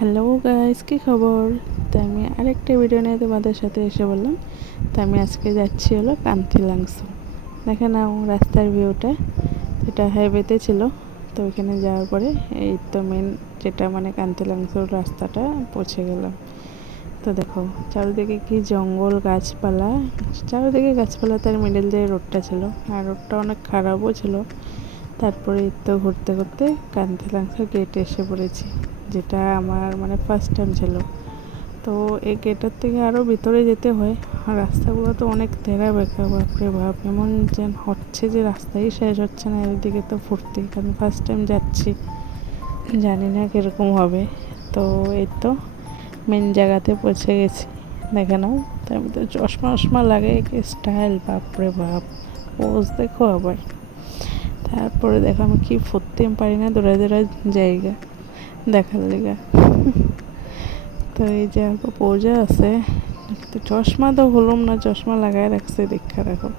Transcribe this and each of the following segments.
Hello guys, কি খবর? তো আমি আরেকটা ভিডিও নিয়ে তোমাদের সাথে এসে বললাম। তো আমি আজকে যাচ্ছি হলো কান্থিলাংসু। দেখে নাও রাস্তার ভিউটা। এটা হাইওয়েতে ছিল। তো ওইখানে যাওয়ার পরে এই তো মেন যেটা মানে কান্থিলাংসুর রাস্তাটা পৌঁছে গেলাম। তো দেখো চারিদিকে কি জঙ্গল, গাছপালা, চারিদিকে গাছপালা, তার মিডল দিয়ে রোডটা ছিল। আর রোডটা অনেক খারাপও ছিল। তারপরে তো ঘুরতে ঘুরতে কান্থিলাংসু গেটে এসে পড়েছি, যেটা আমার মানে ফার্স্ট টাইম ছিল। তো এই গেটের থেকে আরও ভিতরে যেতে হয়। আর রাস্তাগুলো তো অনেক তেরা বেঁকা, বাপরে বাপ, এমন যেন হচ্ছে যে রাস্তাই শেষ হচ্ছে না। এদিকে তো ফুর্তি, কারণ ফার্স্ট টাইম যাচ্ছি, জানি না কীরকম হবে। তো এই তো মেন জায়গাতে পৌঁছে গেছি, দেখে নাও। তো আমি তো চশমা টশমা লাগে, কি স্টাইল, বাপরে বাপ, পোজ দেখো আবার। তারপরে দেখো আমি কি ফুটতে পারি না, দৌড়া দৌড়া জায়গা দেখার লেগা। তো এই যে অল্প পৌঁজা আছে, তো চশমা তো হলাম না, চশমা লাগায় রাখছে, দেখা রাখো।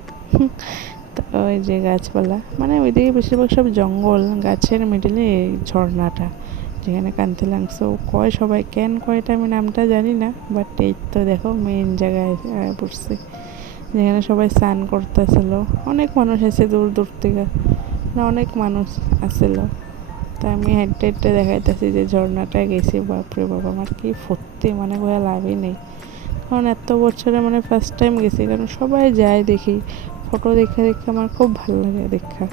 তো ওই যে গাছপালা, মানে ওইদিকে বেশিরভাগ সব জঙ্গল, গাছের মিডিলে এই ঝর্ণাটা, যেখানে কান্থিলাংসু কয়, সবাই কেন কয়টা আমি নামটা জানি না, বাট এই তো দেখো মেন জায়গায় পড়ছে, যেখানে সবাই স্নান করতেছিল। অনেক মানুষ আছে দূর দূর থেকে, অনেক মানুষ আসছিল। তা আমি হেঁটে হেঁটে দেখাইতেছি যে ঝর্ণাটায় গেছি, বাপরে বাবা, আমার কি ফুর্তি, মানে বলে লাভই নেই। কারণ এত বছরে মানে ফার্স্ট টাইম গেছি, কারণ সবাই যায় দেখি, ফটো দেখে দেখে আমার খুব ভালো লাগে দেখা।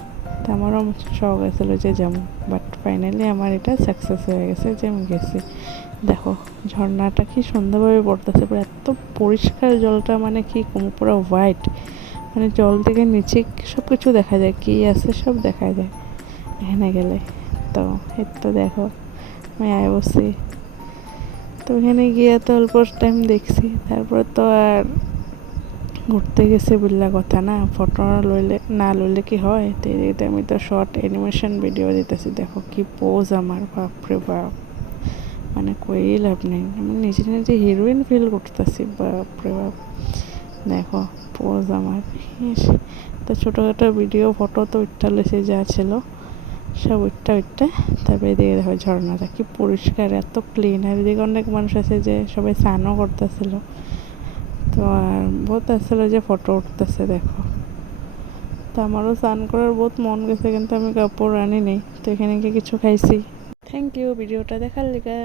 তা আমারও শখ আছিল যে যেমন, বাট ফাইনালি আমার এটা সাকসেস হয়ে গেছে যে আমি গেছি। দেখো ঝর্ণাটা কি সুন্দরভাবে পড়তেছে, পুরো এত পরিষ্কার জলটা, মানে কি পুরো হোয়াইট, মানে জল থেকে নিচে সব কিছু দেখা যায়, কী আছে সব দেখা যায় এখানে গেলে। তো এই তো দেখো আমি আয় বসছি। তো ওখানে গিয়ে তো অল্প টাইম দেখছি, তারপর তো আর ঘুরতে গেছে বললা কথা না, ফটো লইলে কি হয়। তো এদিকে আমি তো শর্ট অ্যানিমেশন ভিডিও দিতেছি, দেখো কি পোজ আমার, বাপরে বাপ, মানে কই লাভ নেই, আমি নিজে নিজে হিরোইন ফিল করতেছি, বাপরে বাপ। দেখো পোজ আমার। তো ছোটোখাটো ভিডিও ফটো তো উঠতে লেছে যা ছিল সব উঠটা। তারপরে এদিকে দেখো ঝর্ণাটা কি পরিষ্কার, এত ক্লিন। আর এদিকে অনেক মানুষ আছে যে সবাই স্নানও করতেছিল। তো আর বহুত আসছিল যে ফটো উঠতেছে, দেখো। তো আমারও স্নান করার বহুত মন গেছে, কিন্তু আমি কাপড় আনি নেই। তো এখানে গিয়ে কিছু খাইছি। থ্যাংক ইউ ভিডিওটা দেখার লেগে।